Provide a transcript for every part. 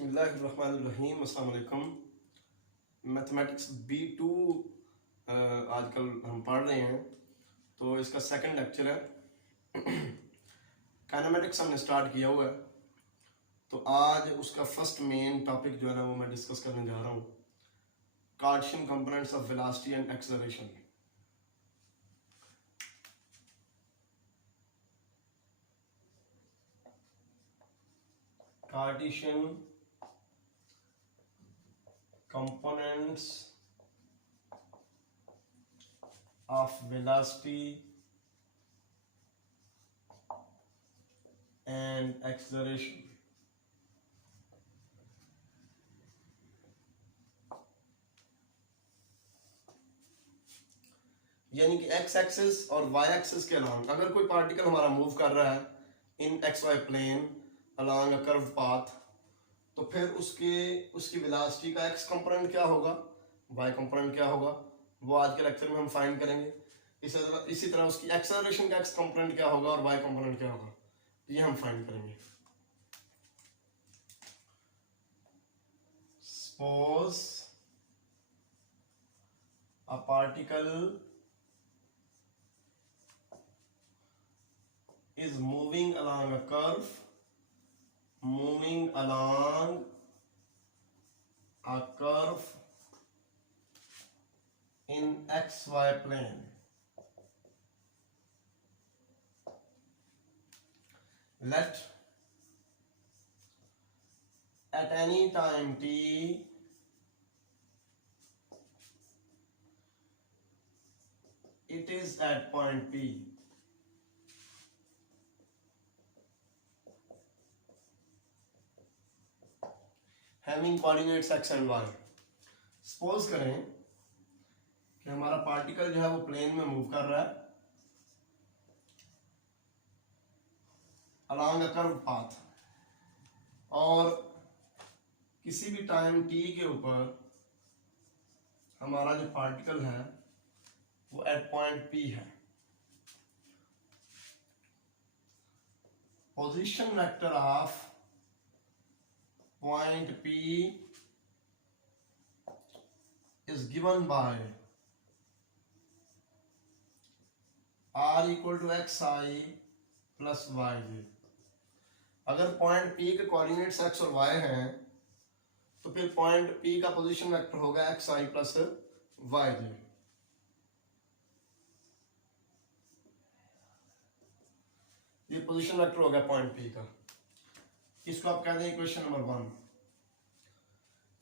बिस्मिल्लाहिर्रहमानिर्रहीम। अस्सलाम वालेकुम। मैथमेटिक्स B2 आजकल हम पढ़ रहे हैं, तो इसका सेकंड लेक्चर है। काइनेमेटिक्स हमने स्टार्ट किया हुआ है, तो आज उसका फर्स्ट मेन टॉपिक जो है ना वो मैं डिस्कस करने जा रहा हूँ, Cartesian components of velocity and acceleration. Cartesian components of velocity and acceleration। यानी कि एक्स एक्सिस और वाई एक्सिस के अलॉन्ग अगर कोई पार्टिकल हमारा मूव कर रहा है in X Y plane along a curve path, तो फिर उसकी वेलोसिटी का एक्स कंपोनेंट क्या होगा, वाई कंपोनेंट क्या होगा, वो आज के लेक्चर में हम फाइंड करेंगे। इसी तरह उसकी एक्सेलरेशन का एक्स कंपोनेंट क्या होगा और वाई कंपोनेंट क्या होगा, ये हम फाइंड करेंगे। Suppose a particle is moving along a curve, in xy plane। Let at any time t it is at point P having coordinates x and y। Suppose करें कि हमारा पार्टिकल जो है वो प्लेन में मूव कर रहा है along a curved path, और किसी भी टाइम t के ऊपर हमारा जो पार्टिकल है वो एट पॉइंट P है। Position vector of point P is given by r equal to xi plus yj। अगर पॉइंट P के कोऑर्डिनेट्स x और y हैं तो फिर पॉइंट P का पोजीशन वेक्टर होगा xi प्लस yj। ये पोजीशन वेक्टर होगा पॉइंट P का। इसको आप कह दें इक्वेशन नंबर 1।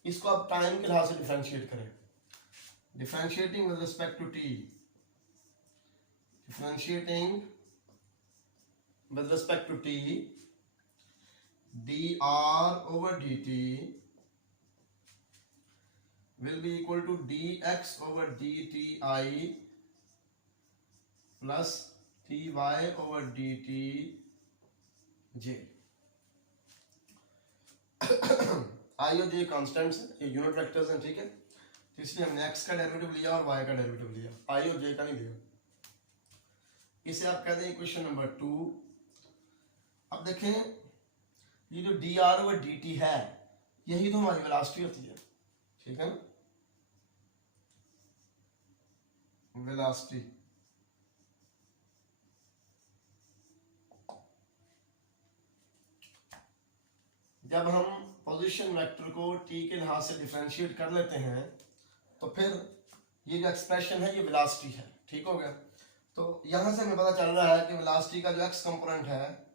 इसको आप टाइम के लिहाज से डिफरेंशिएट करें। Differentiating with respect to t, differentiating with respect to t, dr over dt will be equal to dx over dti plus dy over dtj। आई और जे कॉन्स्टेंट्स हैं, ये यूनिट वेक्टर्स हैं, ठीक है। तो इसलिए हमने x का डेरिवेटिव लिया और y का डेरिवेटिव लिया, आई और जे का नहीं लिया। इसे आप कह दें इक्वेशन नंबर 2। अब देखें ये जो D R over d T है यही तो हमारी वेलोसिटी होती है, ठीक है ना, वेलोसिटी। जब हम पोजीशन वेक्टर को टी के लिहाज से डिफरेंशिएट कर लेते हैं तो फिर ये जो एक्सप्रेशन है ये वेलोसिटी है, ठीक हो गया। तो यहां से हमें पता चल रहा है कि वेलोसिटी का जो एक्स कंपोनेंट है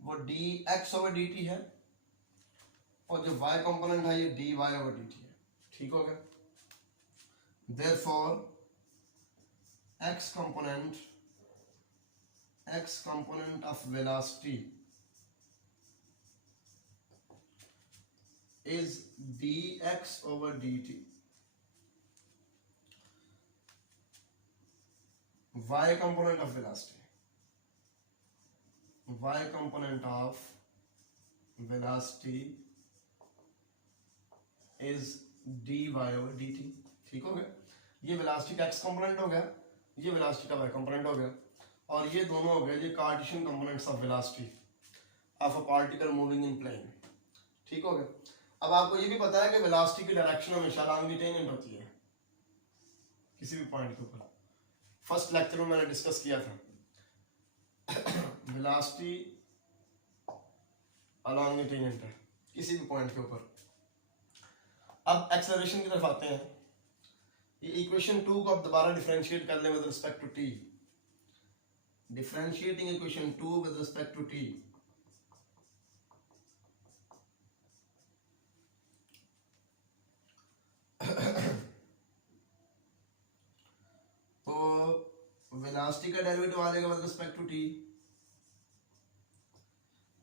वो D x over d T है और जो y कंपोनेंट है ये dy ओवर dt है, ठीक हो गया। therefore x component of velocity is dx over dt। y component of velocity is dy over dt, ठीक हो गया। ये वेलोसिटी का x कंपोनेंट हो गया, ये वेलोसिटी का y कंपोनेंट हो गया, और ये दोनों हो गए ये Cartesian components of velocity of a particle moving in plane, ठीक हो गया। अब आपको ये भी पता है कि वेलोसिटी की डायरेक्शन हमेशा लॉन्ग टेंजेंट होती है किसी भी पॉइंट के ऊपर। फर्स्ट लेक्चर में मैंने डिस्कस किया था वेलोसिटी अलॉन्ग टेंजेंट है किसी भी पॉइंट के ऊपर। अब एक्सेलरेशन की तरफ आते हैं। ये इक्वेशन 2 को आप दोबारा डिफरेंशिएट कर लें with respect to t. Differentiating equation 2 with respect to t. तो वेलोसिटी का डेरिवेटिव आ जाएगा विद रिस्पेक्ट टू टी,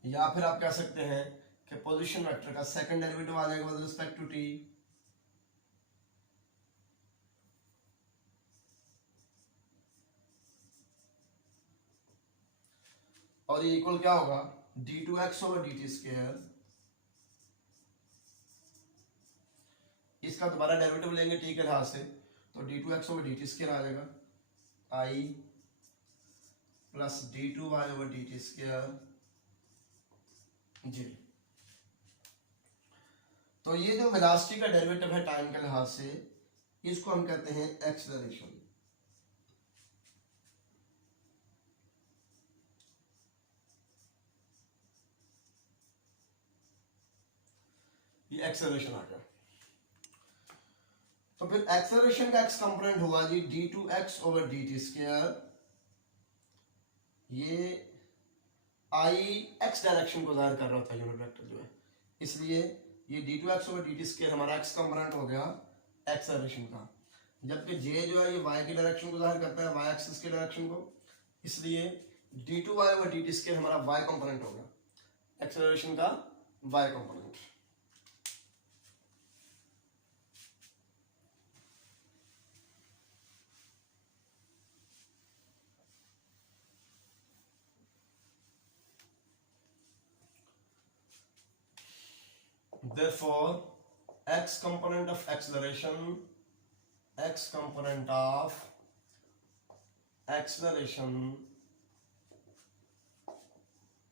या फिर आप कह सकते हैं कि पोजीशन वेक्टर का सेकंड डेरिवेटिव आ जाएगा विद रिस्पेक्ट टू टी। और ये इक्वल क्या होगा, d2x ओवर dt स्क्वायर। इसका दोबारा डेरिवेटिव लेंगे t के लिहाज से, तो d2x ओवर dt स्क्वायर आ जाएगा i plus d2y over dt square जी। तो ये जो वेलोसिटी का डेरिवेटिव है टाइम के लिहाज से, इसको हम कहते हैं एक्सेलरेशन। ये एक्सेलरेशन आ गया। तो फिर एक्सेलरेशन का एक्स कंपोनेंट होगा जी d2x ओवर dt स्क्वायर। ये i x डायरेक्शन को जाहिर कर रहा था यूनिट वेक्टर जो है, इसलिए ये d2x ओवर dt स्क्वायर हमारा x कंपोनेंट हो गया एक्सेलरेशन का। जबकि j जो है ये y की डायरेक्शन को जाहिर करता है, y एक्सिस की डायरेक्शन को, इसलिए d2y ओवर dt स्क्वायर हमारा y कंपोनेंट हो गया एक्सेलरेशन का y component. Therefore, x component of acceleration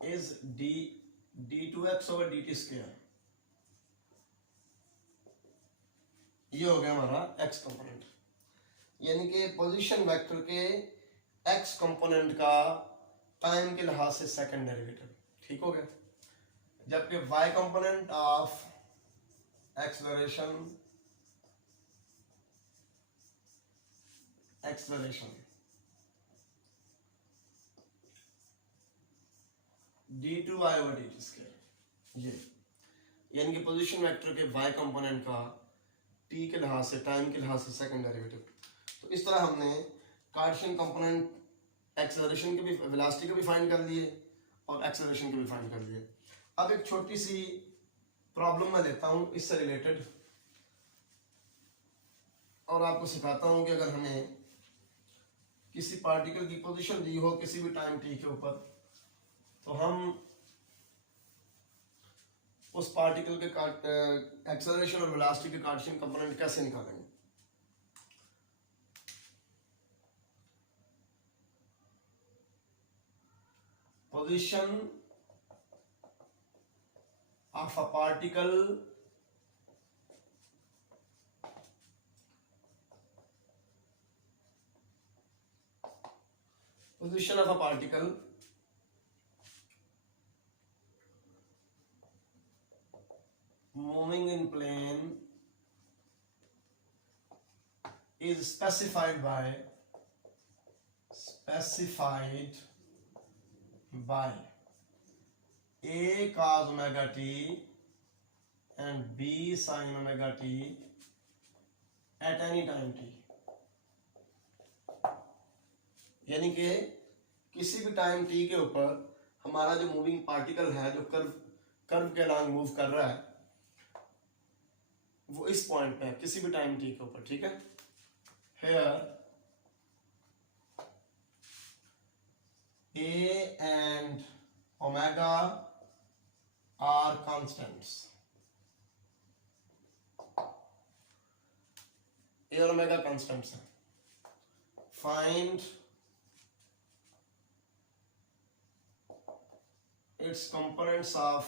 is d2x over dt square। ये हो गया हमारा x कंपोनेंट, यानी कि पोजीशन वेक्टर के x कंपोनेंट का टाइम के लिहाज से सेकंड डेरिवेटिव, ठीक हो गया। जबकि y component of acceleration d2y over dt square, ये यानी कि पोजीशन वेक्टर के y कंपोनेंट का t के लिहाज से, टाइम के लिहाज से सेकंड डेरिवेटिव। तो इस तरह हमने कार्टेशियन कंपोनेंट एक्सेलरेशन के भी, वेलोसिटी के भी फाइंड कर लिए और एक्सेलरेशन के भी फाइंड कर लिए। अब एक छोटी सी प्रॉब्लम मैं लेता हूं इससे रिलेटेड और आपको सिखाता हूं कि अगर हमें किसी पार्टिकल की पोजीशन दी हो किसी भी टाइम t के ऊपर, तो हम उस पार्टिकल के एक्सेलरेशन और वेलोसिटी के कार्टेशियन कंपोनेंट कैसे निकालेंगे। Position of a particle moving in plane is specified by a cos omega t and b sin omega t at any time t। यानी कि किसी भी टाइम t के ऊपर हमारा जो मूविंग पार्टिकल है, जो कर्व के अलॉन्ग मूव कर रहा है, वो इस पॉइंट पे है किसी भी टाइम t के ऊपर, ठीक है। Here a and omega are constants। a और omega constants हैं। Find its components of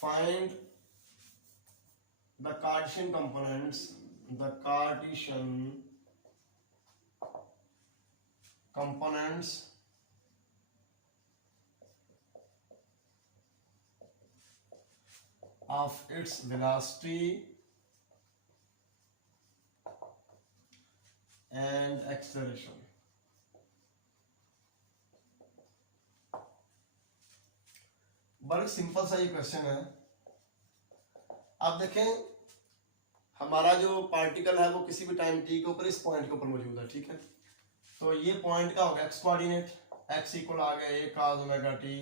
find the Cartesian components of its velocity and acceleration. बड़ा सिंपल सा ये क्वेश्चन है। आप देखें हमारा जो पार्टिकल है वो किसी भी टाइम टी के ऊपर इस पॉइंट के ऊपर मौजूद है, ठीक है। तो ये पॉइंट का होगा एक्स कोऑर्डिनेट, एक्स इक्वल आ गया ए cos ओमेगा टी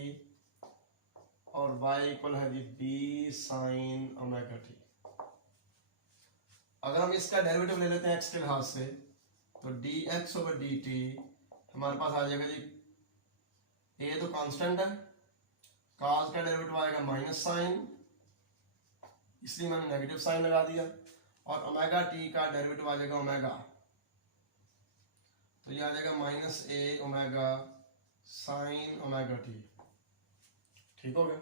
और वाई इक्वल है जी बी साइन ओमेगा टी। अगर हम इसका डेरिवेटिव ले लेते हैं एक्स के लिहाज से तो D x over d T हमारे पास आ जाएगा जी, ए तो कांस्टेंट है, cos का डेरिवेटिव आएगा माइनस साइन, इसलिए मैंने नेगेटिव साइन लगा दिया, और ओमेगा टी का डेरिवेटिव आ जाएगा ओमेगा, तो ये आ जाएगा minus a omega sine omega T. ठीक हो गया।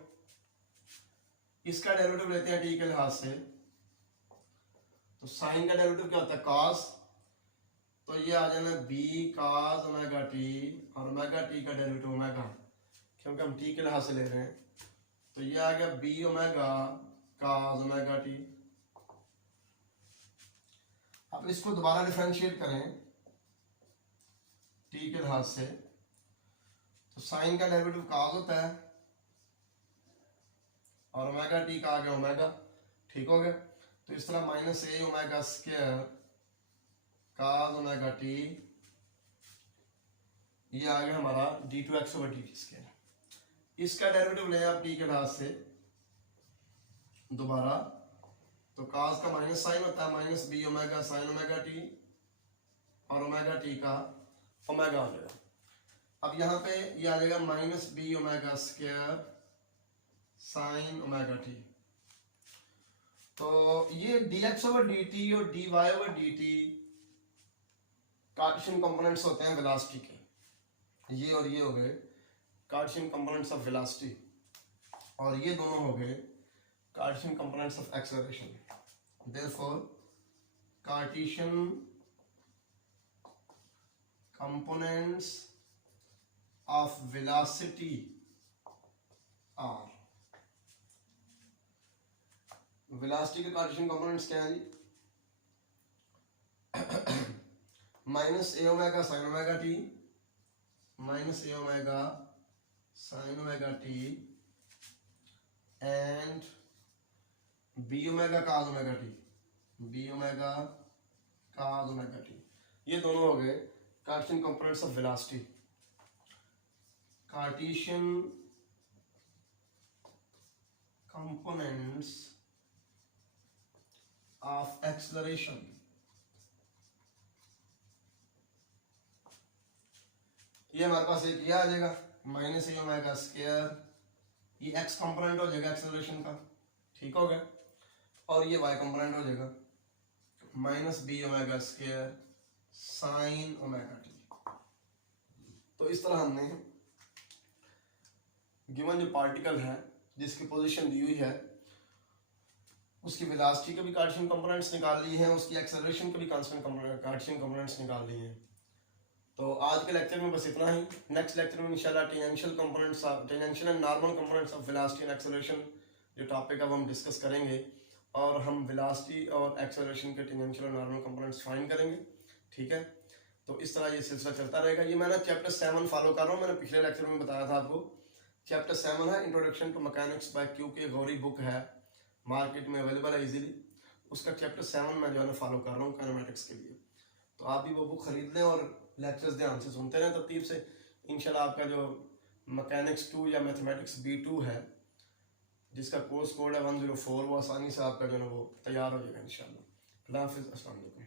इसका डेरिवेटिव लेते हैं टी के लिहाज से, तो साइन का डेरिवेटिव क्या होता है cos, तो ये आ जाना बी cos ओमेगा टी और ओमेगा टी का डेरिवेटिव ओमेगा, क्योंकि हम टी के लिहाज से ले रहे हैं, तो ये आ गया b omega cos omega t. अब इसको दोबारा डिफरेंशिएट करें टी के लिहाज से, तो साइन का डेरिवेटिव cos होता है और ओमेगा टी का आ गया ओमेगा। ठीक हो गया। तो इस तरह minus a omega square cos omega t, ये आ गया हमारा d two x over d t square. इसका डेरिवेटिव लें आप टी के लिहाज से दोबारा, तो cos का माइनस साइन होता है minus b omega sine omega t और ओमेगा टी का ओमेगा आ जाएगा। अब यहाँ पे ये आ जाएगा minus b omega square sine omega t. तो ये dx ओवर dt और dy over dt Cartesian components होते हैं वेलोसिटी के, ये और ये हो गए कार्टेशियन कंपोनेंट्स ऑफ वेलोसिटी, और ये दोनों हो गए Cartesian components of acceleration. Therefore Cartesian components of velocity are, velocity के कार्टेशियन कंपोनेंट्स क्या है जी, minus a omega sine omega t, minus a omega sine omega t and b omega cos omega t, b omega cos omega t. ये दोनों हो गए Cartesian components of velocity. Cartesian components of acceleration, ये हमारे पास एक ये आ जाएगा माइनस ए ओमेगा स्क्वायर, ये एक्स कंपोनेंट हो जाएगा एक्सेलरेशन का। ठीक हो गया। और ये वाई कंपोनेंट हो जाएगा minus b omega square sine omega t. तो इस तरह हमने गिवन जो पार्टिकल है जिसकी पोजीशन दी हुई है उसकी वेलोसिटी के भी कार्टेशियन कंपोनेंट्स निकाल लिए हैं, उसकी एक्सेलरेशन के भी कार्टेशियन कंपोनेंट्स निकाल लिए हैं। तो आज के लेक्चर में बस इतना ही। नेक्स्ट लेक्चर में इंशाल्लाह tangential components, tangential and normal components of velocity and acceleration जो टॉपिक है वो हम डिस्कस करेंगे, और हम वेलोसिटी और एक्सेलरेशन के टेंजेंशियल और नॉर्मल कंपोनेंट्स फाइंड करेंगे। ठीक है। तो इस तरह ये सिलसिला चलता रहेगा। ये मैंने चैप्टर 7 फॉलो कर रहा हूँ। मैंने पिछले लेक्चर में बताया था आपको, चैप्टर 7 है introduction to mechanics by Q K Ghori, book है मार्केट में अवेलेबल है इजीली। उसका चैप्टर 7 मैं जो है फॉलो कर रहा हूँ काइनेमेटिक्स के लिए। तो आप भी वो बुक खरीद लें और लेक्चर्स ध्यान से सुनते रहें तरतीब से। इंशाल्लाह आपका जो मैकेनिक्स 2 या मैथमेटिक्स B2 है जिसका कोर्स कोड है 104, वो आसानी से आपका जो है वो तैयार हो जाएगा इंशाल्लाह। अल्लाह हाफिज़, अस्सलाम वालेकुम।